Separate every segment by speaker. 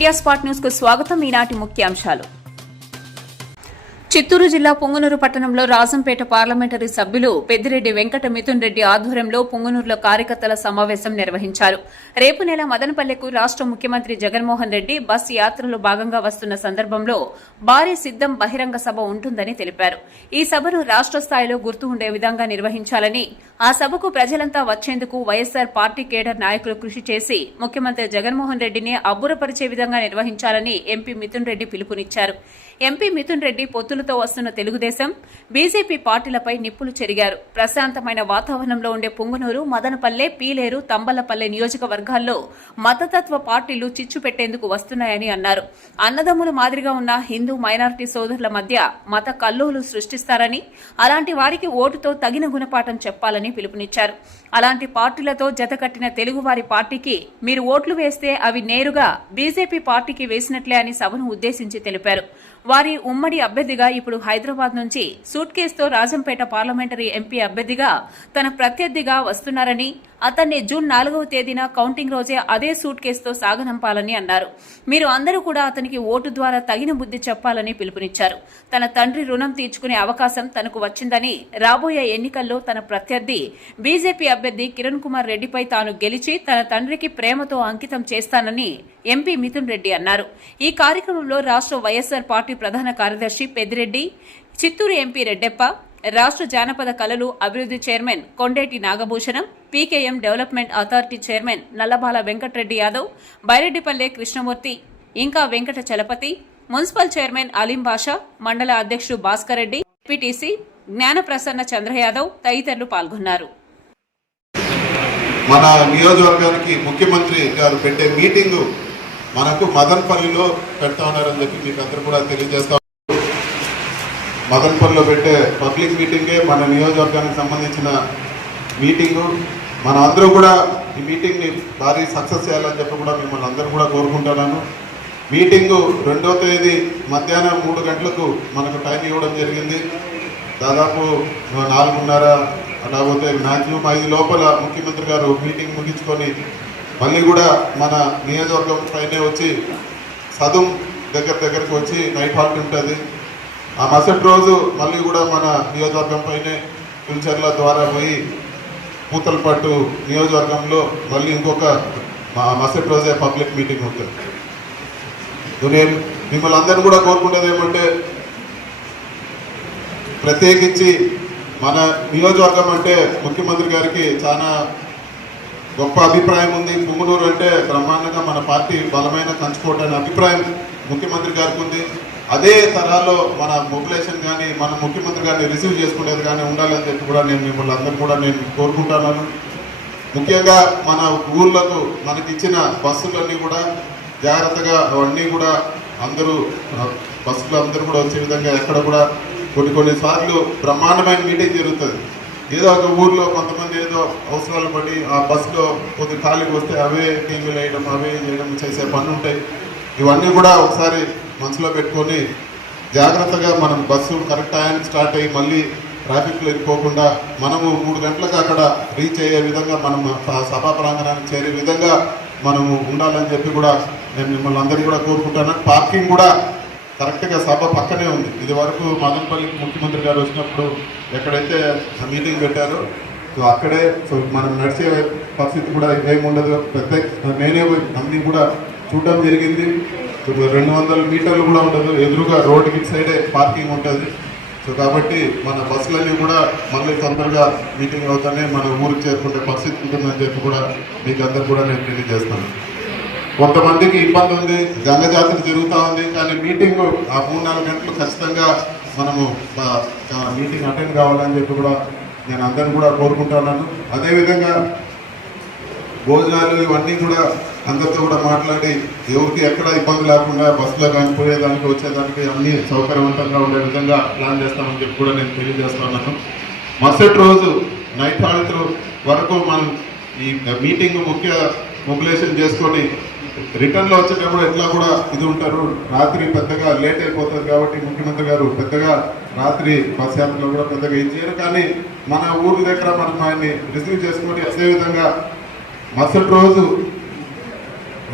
Speaker 1: Media spot న్యూస్కు స్వాగతం. ఈనాటి ముఖ్యాంశాలు. చిత్తూరు జిల్లా పొంగునూరు పట్టణంలో రాజంపేట పార్లమెంటరీ సభ్యులు పెద్దిరెడ్డి వెంకట మిథున్ రెడ్డి ఆధ్వర్యంలో పొంగునూరులో కార్యకర్తల సమావేశం నిర్వహించారు. రేపు నెల మదనపల్లెకు రాష్ట ముఖ్యమంత్రి జగన్మోహన్ రెడ్డి బస్ యాత్రలో భాగంగా వస్తున్న సందర్భంలో భారీ సిద్దం బహిరంగ సభ ఉంటుందని తెలిపారు. ఈ సభను రాష్ట స్థాయిలో గుర్తు ఉండే విధంగా నిర్వహించాలని ఆ సభకు ప్రజలంతా వచ్చేందుకు వైఎస్సార్ పార్టీ కేడర్ నాయకులు కృషి చేసి ముఖ్యమంత్రి జగన్మోహన్ రెడ్డిని అబ్బురపరిచే విధంగా నిర్వహించాలని ఎంపీ మిథున్ రెడ్డి పిలుపునిచ్చారు. ఎంపీ మిథున్ రెడ్డి పొత్తులు పొత్తులతో వస్తున్న తెలుగుదేశం బీజేపీ పార్టీలపై నిప్పులు చెరిగారు. ప్రశాంతమైన వాతావరణంలో ఉండే పుంగనూరు మదనపల్లె పీలేరు తంబలపల్లె నియోజకవర్గాల్లో మతతత్వ పార్టీలు చిచ్చు పెట్టేందుకు వస్తున్నాయని అన్నారు. అన్నదమ్ముల మాదిరిగా ఉన్న హిందూ మైనారిటీ సోదరుల మధ్య మత కల్లోలు సృష్టిస్తారని అలాంటి వారికి ఓటుతో తగిన గుణపాఠం చెప్పాలని పిలుపునిచ్చారు. అలాంటి పార్టీలతో జతకట్టిన తెలుగువారి పార్టీకి మీరు ఓట్లు వేస్తే అవి నేరుగా బీజేపీ పార్టీకి వేసినట్లే అని సభను ఉద్దేశించి తెలిపారు. వారి ఉమ్మడి అభ్యర్థిగా ఇప్పుడు హైదరాబాద్ నుంచి సూట్ కేసుతో రాజంపేట పార్లమెంటరీ ఎంపీ అభ్యర్థిగా తన ప్రత్యర్థిగా వస్తున్నారని అతన్ని జూన్ నాలుగవ తేదీన కౌంటింగ్ రోజే అదే సూట్ కేసుతో సాగనంపాలని అన్నారు. మీరు అందరూ కూడా అతనికి ఓటు ద్వారా తగిన బుద్ధి చెప్పాలని పిలుపునిచ్చారు. తన తండ్రి రుణం తీర్చుకునే అవకాశం తనకు వచ్చిందని రాబోయే ఎన్నికల్లో తన ప్రత్యర్థి బీజేపీ అభ్యర్థి కిరణ్ కుమార్ రెడ్డిపై తాను గెలిచి తన తండ్రికి ప్రేమతో అంకితం చేస్తానని ఎంపీ మిథున్ రెడ్డి అన్నారు. ఈ కార్యక్రమంలో రాష్ట్ర వైఎస్సార్ పార్టీ ప్రధాన కార్యదర్శి పెద్దిరెడ్డి చిత్తూరు ఎంపీ రెడ్డెప్ప రాష్ట్ర జానపద కళలు అభివృద్ధి chairman Kondeti Nagabhushanam PKM development authority chairman Nallabala Venkatareddy Yadav Byreddipalle Krishnamurthy ఇంకా వెంకట చలపతి మున్సిపల్ చైర్మన్ అలీం బాషా మండల అధ్యక్షుడు భాస్కర్ రెడ్డి పిటిసి జ్ఞానప్రసన్న చంద్రయాదవ్ తదితరులు పాల్గొన్నారు.
Speaker 2: మన నియోజకవర్గానికి ముఖ్యమంత్రి గారు పెట్టే మీటింగు మనకు మదన్పల్లిలో పెడతా ఉన్నారని చెప్పి మీకు అందరూ కూడా తెలియజేస్తా మదన్పల్లిలో పెట్టే పబ్లిక్ మీటింగే మన నియోజకవర్గానికి సంబంధించిన మీటింగు. మన అందరూ కూడా ఈ మీటింగ్ని భారీ సక్సెస్ చేయాలని చెప్పి కూడా మిమ్మల్ని అందరూ కూడా కోరుకుంటున్నాను. మీటింగు రెండో తేదీ మధ్యాహ్నం మూడు గంటలకు మనకు టైం ఇవ్వడం జరిగింది. దాదాపు నాలుగున్నర లేకపోతే పోతే మ్యాక్సిమం ఐదు లోపల ముఖ్యమంత్రి గారు మీటింగ్ ముగించుకొని మళ్ళీ కూడా మన నియోజకవర్గం పైనే వచ్చి సదుం దగ్గర దగ్గరకు వచ్చి నైట్ హాల్ట్ ఉంటుంది. ఆ మరుసటి రోజు మళ్ళీ కూడా మన నియోజకవర్గం పైనే ఫిల్చర్ల ద్వారా పోయి పూతలపట్టు నియోజకవర్గంలో మళ్ళీ ఇంకొక మా మరుసటి రోజే పబ్లిక్ మీటింగ్ ఉంటుంది. నేను మిమ్మల్ని అందరిని కూడా కోరుకునేది ఏమంటే ప్రత్యేకించి మన నియోజకవర్గం అంటే ముఖ్యమంత్రి గారికి చాలా గొప్ప అభిప్రాయం ఉంది. పుంగునూరు అంటే బ్రహ్మాండంగా మన పార్టీ బలమైన కంచుకోట అనే అభిప్రాయం ముఖ్యమంత్రి గారికి ఉంది. అదే తరాల్లో మన మొబిలైజేషన్ కానీ మన ముఖ్యమంత్రి గారిని రిసీవ్ చేసుకునేది కానీ ఉండాలని చెప్పి కూడా నేను మిమ్మల్ని అందరూ కూడా నేను కోరుకుంటున్నాను. ముఖ్యంగా మన ఊర్లకు మనకి ఇచ్చిన బస్సులన్నీ కూడా జాగ్రత్తగా అవన్నీ కూడా అందరూ బస్సులు అందరూ కూడా వచ్చే విధంగా ఎక్కడ కూడా కొన్ని కొన్ని సార్లు బ్రహ్మాండమైన మీటింగ్ జరుగుతుంది. ఏదో ఒక ఊర్లో కొంతమంది ఏదో అవసరాలు పడి ఆ బస్సులో కొద్ది ఖాళీకి వస్తే అవే టీవీలు వేయడం అవే చేయడం చేసే పనులు ఉంటాయి ఇవన్నీ కూడా ఒకసారి మనసులో పెట్టుకొని జాగ్రత్తగా మనం బస్సు కరెక్ట్ టైంకి స్టార్ట్ అయ్యి మళ్ళీ ట్రాఫిక్లో ఇరుక్కోకుండా మనము మూడు గంటలకు అక్కడ రీచ్ అయ్యే విధంగా మనం సభా ప్రాంగణానికి చేరే విధంగా మనము ఉండాలని చెప్పి కూడా నేను మిమ్మల్ని అందరినీ కూడా కోరుకుంటాను. పార్కింగ్ కూడా కరెక్ట్గా సభ పక్కనే ఉంది. ఇది వరకు మదనపల్లికి ముఖ్యమంత్రి గారు వచ్చినప్పుడు ఎక్కడైతే మీటింగ్ పెట్టారో సో అక్కడే సో మనం నడిచే పరిస్థితి కూడా ఏముండదు. ఉండదు పెద్ద నేనే అన్నీ కూడా చూడడం జరిగింది. రెండు వందల మీటర్లు కూడా ఉండదు. ఎదురుగా రోడ్డుకి సైడే పార్కింగ్ ఉంటుంది. సో కాబట్టి మన బస్సులన్నీ కూడా మళ్ళీ తొందరగా మీటింగ్ అవుతానే మన ఊరికి చేరుకునే పరిస్థితి ఉంటుందని చెప్పి కూడా మీకు అందరు కూడా నేను తెలియజేస్తాను. కొంతమందికి ఇబ్బంది ఉంది గంగ జాతర జరుగుతూ ఉంది కానీ మీటింగ్ ఆ మూడు నాలుగు గంటలు ఖచ్చితంగా మనము మీటింగ్ అటెండ్ కావాలని చెప్పి కూడా నేను అందరిని కూడా కోరుకుంటున్నాను. అదేవిధంగా భోజనాలు ఇవన్నీ కూడా అందరితో కూడా మాట్లాడి ఎవరికి ఎక్కడ ఇబ్బంది లేకుండా బస్సులో కానీ పోయేదానికి వచ్చేదానికి అన్ని సౌకర్యవంతంగా ఉండే విధంగా ప్లాన్ చేస్తామని చెప్పి కూడా నేను తెలియజేస్తున్నాను మరుసటి రోజు నైట్ హాల్ట్ వరకు మనం ఈ మీటింగ్ ముఖ్య మొబిలైజేషన్ చేసుకొని రిటర్న్లో వచ్చేటప్పుడు ఎట్లా కూడా ఇది ఉంటారు. రాత్రి పెద్దగా లేట్ అయిపోతుంది కాబట్టి ముఖ్యమంత్రి గారు పెద్దగా రాత్రి బస్ యాత్రలో కూడా పెద్దగా ఇది చేయరు. కానీ మన ఊరి దగ్గర మనం ఆయన్ని రిసీవ్ చేసుకొని అదేవిధంగా మరుసటి రోజు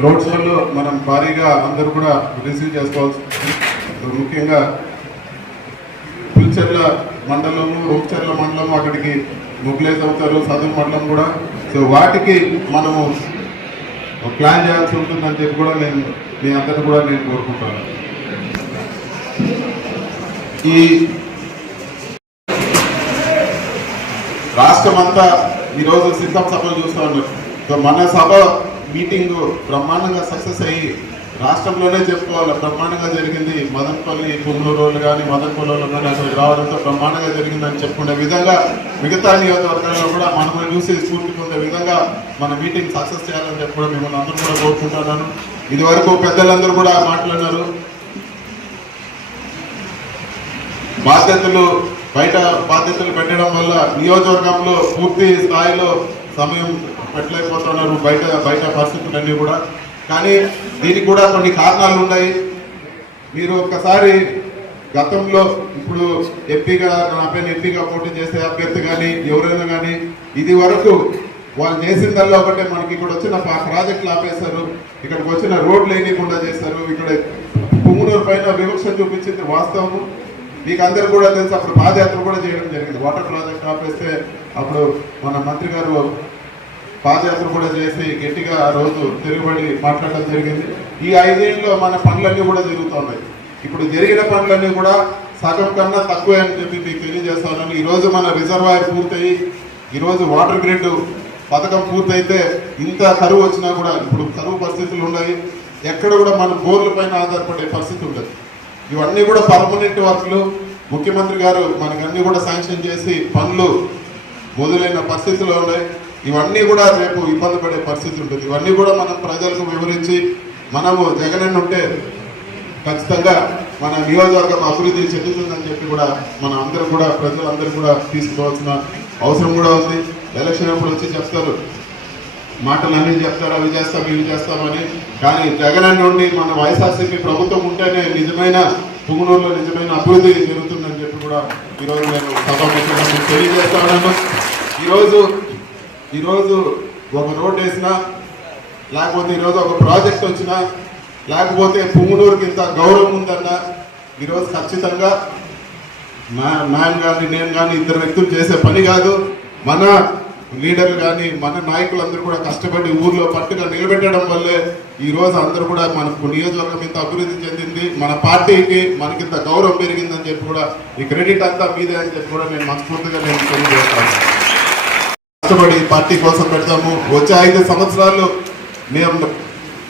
Speaker 2: రోడ్ షోలో మనం భారీగా అందరూ కూడా రిసీవ్ చేసుకోవాల్సి ముఖ్యంగా పుల్చెర్ల మండలము రూపచర్ల మండలం అక్కడికి మొబిలైజ్ అవుతారు. సదరు మండలం కూడా. సో వాటికి మనము ఒక ప్లాన్ చేయాల్సి ఉంటుందని చెప్పి కూడా నేను మీ అందరిని కూడా నేను కోరుకుంటాను. ఈ రాష్ట్రం అంతా ఈరోజు సిద్ధం సభలు చూస్తూ ఉన్నారు. సో మన సభ మీటింగ్ బ్రహ్మాండంగా సక్సెస్ అయ్యి రాష్ట్రంలోనే చెప్పుకోవాలి. బ్రహ్మాండంగా జరిగింది. మదనపల్లి పుంగనూరు కానీ మదనపల్లిలో కానీ అసలు రావడంతో బ్రహ్మాండంగా జరిగిందని చెప్పుకునే విధంగా మిగతా నియోజకవర్గాల్లో కూడా మనం చూసి స్ఫూర్తి పొందే విధంగా మన మీటింగ్ సక్సెస్ చేయాలని చెప్పి కూడా మిమ్మల్ని అందరూ కూడా కోరుకుంటున్నాను. ఇది వరకు పెద్దలందరూ కూడా మాట్లాడినారు. బాధ్యతలు బయట బాధ్యతలు పెట్టడం వల్ల నియోజకవర్గంలో పూర్తి స్థాయిలో సమయం పెట్టలేకపోతున్నారు బయట బయట పరిస్థితులన్నీ కూడా. కానీ దీనికి కూడా కొన్ని కారణాలు ఉన్నాయి మీరు ఒక్కసారి గతంలో ఇప్పుడు ఎంపీగా నా పైన ఎంపీగా పోటీ చేసే అభ్యర్థి కానీ ఎవరైనా కానీ ఇది వరకు వాళ్ళు చేసిందల్లా ఒకటే మనకి ఇక్కడ వచ్చిన పా- ప్రాజెక్టులు ఆపేశారు. ఇక్కడికి వచ్చిన రోడ్లు వేయకుండా చేశారు. ఇక్కడ పుంగునూరు పైన వివక్ష చూపించింది వాస్తవము. మీకు అందరు కూడా తెలుసు అప్పుడు పాదయాత్ర కూడా చేయడం జరిగింది. వాటర్ ప్రాజెక్ట్ ఆపేస్తే అప్పుడు మన మంత్రి గారు పాదయాత్ర కూడా చేసి గట్టిగా ఆ రోజు తిరుగుబడి మాట్లాడడం జరిగింది. ఈ ఐదేళ్ళలో మన పనులన్నీ కూడా జరుగుతున్నాయి. ఇప్పుడు జరిగిన పనులన్నీ కూడా సగం కన్నా తక్కువే అని చెప్పి మీకు తెలియజేస్తాను ఈరోజు మన రిజర్వాయర్ పూర్తయి ఈరోజు వాటర్ గ్రిడ్ పథకం పూర్తయితే ఇంత కరువు వచ్చినా కూడా ఇప్పుడు కరువు పరిస్థితులు ఉన్నాయి. ఎక్కడ కూడా మన బోర్ల పైన ఆధారపడే పరిస్థితి ఉండదు. ఇవన్నీ కూడా పర్మనెంట్ వర్క్లు ముఖ్యమంత్రి గారు మనకన్నీ కూడా శాంక్షన్ చేసి పనులు మొదలైన పరిస్థితులు ఉన్నాయి. ఇవన్నీ కూడా రేపు ఇబ్బంది పడే పరిస్థితి ఉంటుంది. ఇవన్నీ కూడా మనం ప్రజలకు వివరించి మనము జగన్ ఉంటే ఖచ్చితంగా మన నియోజకవర్గం అభివృద్ధి చెందుతుందని చెప్పి కూడా మన అందరూ కూడా ప్రజలందరూ కూడా తీసుకోవాల్సిన అవసరం కూడా ఉంది. ఎలక్షన్ అప్పుడు వచ్చి చెప్తారు. మాటలు అన్నీ చెప్తారు? అవి చేస్తాం ఇవి చేస్తామని కానీ జగన్ నుండి మన వైఎస్ఆర్సీపీ ప్రభుత్వం ఉంటేనే నిజమైన పుంగనూరులో నిజమైన అభివృద్ధి జరుగుతుందని చెప్పి కూడా ఈరోజు నేను సభాముఖంగా తెలియజేస్తా ఉన్నాను. ఈరోజు ఈరోజు ఒక రోడ్ వేసినా లేకపోతే ఈరోజు ఒక ప్రాజెక్ట్ వచ్చినా లేకపోతే పుంగనూరుకి ఇంత గౌరవం ఉందన్నా ఈరోజు ఖచ్చితంగా నా కానీ నేను కానీ ఇద్దరు వ్యక్తులు చేసే పని కాదు. మన లీడర్లు కానీ మన నాయకులందరూ కూడా కష్టపడి ఊర్లో పట్టుగా నిలబెట్టడం వల్లే ఈ రోజు అందరూ కూడా మనకు నియోజకవర్గం ఇంత అభివృద్ధి చెందింది మన పార్టీకి మనకింత గౌరవం పెరిగిందని చెప్పి కూడా ఈ క్రెడిట్ అంతా మీదే అని చెప్పి కూడా నేను మనస్ఫూర్తిగా నేను తెలియజేస్తాను. కష్టపడి పార్టీ కోసం పెడతాము. వచ్చే ఐదు సంవత్సరాలు మేము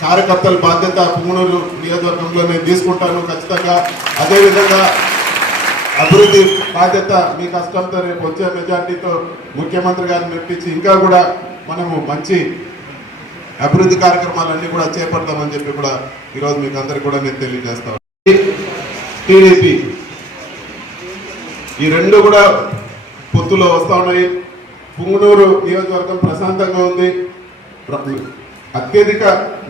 Speaker 2: కార్యకర్తల బాధ్యత పుంగనూరు నియోజకవర్గంలో నేను తీసుకుంటాను ఖచ్చితంగా. అదేవిధంగా అభివృద్ధి బాధ్యత మీ కష్టంతో రేపు వచ్చే మెజార్టీతో ముఖ్యమంత్రి గారిని మెప్పించి ఇంకా కూడా మనము మంచి అభివృద్ధి కార్యక్రమాలన్నీ కూడా చేపడతామని చెప్పి కూడా ఈరోజు మీకు అందరికి కూడా నేను తెలియజేస్తాను టీడీపీ. ఈ రెండు కూడా పొత్తులో వస్తూ ఉన్నాయి. పుంగనూరు నియోజకవర్గం ప్రశాంతంగా ఉంది. అత్యధిక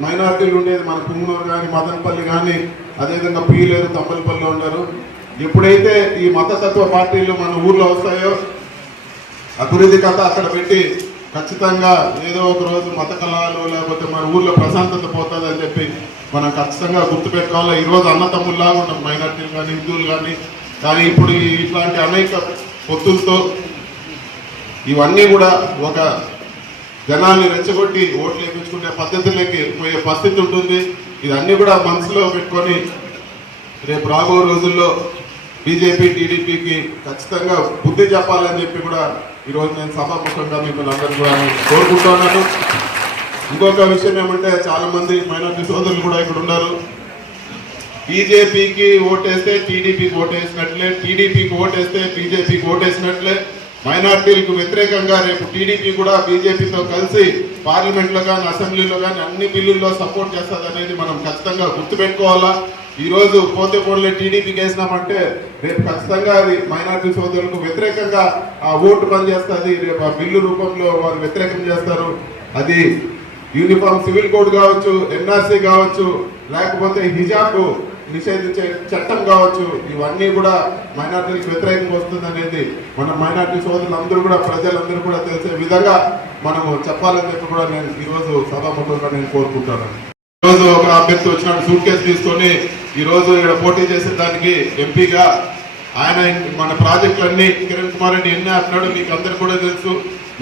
Speaker 2: మైనారిటీలు ఉండేది మన పుంగునూరు కానీ మదనపల్లి కానీ అదేవిధంగా పీలేరు తమ్మలపల్లి ఉన్నారు ఎప్పుడైతే ఈ మతతత్వ పార్టీలు మన ఊర్లో వస్తాయో అభివృద్ధి కథ అక్కడ పెట్టి ఖచ్చితంగా ఏదో ఒక రోజు మత కళాలు లేకపోతే మన ఊర్లో ప్రశాంతత పోతుంది అని చెప్పి మనం ఖచ్చితంగా గుర్తుపెట్టుకోవాలి. ఈరోజు అన్నతమ్ముల్లాగా ఉన్నాం. మైనార్టీలు కానీ హిందువులు కానీ. కానీ ఇప్పుడు ఇట్లాంటి అనేక పొత్తులతో ఇవన్నీ కూడా ఒక జనాల్ని రెచ్చగొట్టి ఓట్లు వేయించుకునే పద్ధతులకి పోయే పరిస్థితి ఉంటుంది. ఇదన్నీ కూడా మనసులో పెట్టుకొని రేపు రాబో రోజుల్లో బీజేపీ టీడీపీకి ఖచ్చితంగా బుద్ధి చెప్పాలని చెప్పి కూడా ఈరోజు నేను సభాముఖంగా మిమ్మల్ని అందరూ కూడా కోరుకుంటున్నాను. ఇంకొక విషయం ఏమంటే చాలా మంది మైనార్టీ సోదరులు కూడా ఇక్కడ ఉన్నారు. బీజేపీకి ఓటేస్తే టీడీపీకి ఓటేసినట్లే టీడీపీకి ఓటేస్తే బీజేపీకి ఓటేసినట్లే. మైనార్టీలకు వ్యతిరేకంగా రేపు టీడీపీ కూడా బీజేపీతో కలిసి పార్లమెంట్లో కానీ అసెంబ్లీలో కానీ అన్ని బిల్లుల్లో సపోర్ట్ చేస్తుంది అనేది మనం ఖచ్చితంగా గుర్తుపెట్టుకోవాలా. ఈరోజు పోతే పోలే టీడీపీకి వేసినామంటే రేపు ఖచ్చితంగా అది మైనార్టీ సోదరులకు వ్యతిరేకంగా ఆ ఓటు పనిచేస్తుంది రేపు ఆ బిల్లు రూపంలో వారు వ్యతిరేకం చేస్తారు. అది యూనిఫామ్ సివిల్ కోడ్ కావచ్చు ఎన్ఆర్సీ కావచ్చు లేకపోతే హిజాబ్ నిషేధించే చట్టం కావచ్చు ఇవన్నీ కూడా మైనార్టీలకు వ్యతిరేకంగా వస్తుంది అనేది మన మైనార్టీ సోదరులందరూ కూడా ప్రజలందరూ కూడా తెలిసే విధంగా మనము చెప్పాలని చెప్పి కూడా నేను ఈరోజు సభాముఖంగా నేను కోరుకుంటాను రోజు ఒక అభ్యర్థి వచ్చినాడు సూట్ కేసు తీసుకొని ఈరోజు ఇక్కడ పోటీ చేసే దానికి ఎంపీగా ఆయన మన ప్రాజెక్టులన్నీ కిరణ్ కుమార్ రెడ్డి ఎన్ని ఆపినాడు మీకు అందరు కూడా తెలుసు.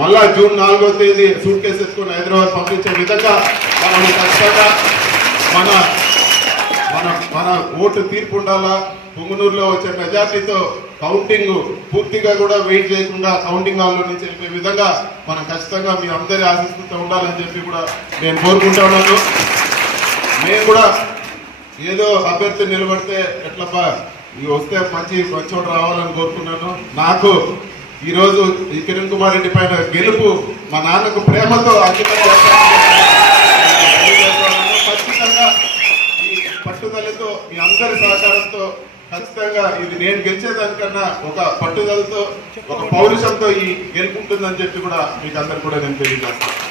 Speaker 2: మళ్ళా జూన్ నాలుగో తేదీ సూట్ కేసు ఎత్తుకొని హైదరాబాద్ పంపించే విధంగా మనం ఖచ్చితంగా మన మన మన ఓటు తీర్పు ఉండాలా? పుంగనూరులో వచ్చే మెజార్టీతో కౌంటింగ్ పూర్తిగా కూడా వెయిట్ చేయకుండా కౌంటింగ్ హాల్లో నుంచి వెళ్ళే విధంగా మనం ఖచ్చితంగా మీ అందరి ఆశిస్తుతో ఉండాలని చెప్పి కూడా నేను కోరుకుంటా ఉన్నాను. నేను కూడా ఏదో అభ్యర్థి నిలబడితే ఎట్లబ్బా ఇవి వస్తే మంచి మంచోడు రావాలని కోరుకున్నాను. నాకు ఈరోజు ఈ కిరణ్ కుమార్ రెడ్డి పైన గెలుపు మా నాన్నకు ప్రేమతో అంకితం ఖచ్చితంగా ఈ పట్టుదలతో మీ అందరి సహకారంతో ఖచ్చితంగా ఇది నేను గెలిచేదానికన్నా ఒక పట్టుదలతో ఒక పౌరుషంతో ఈ గెలుపుంటుందని చెప్పి కూడా మీకు అందరు కూడా నేను తెలియజేస్తాను.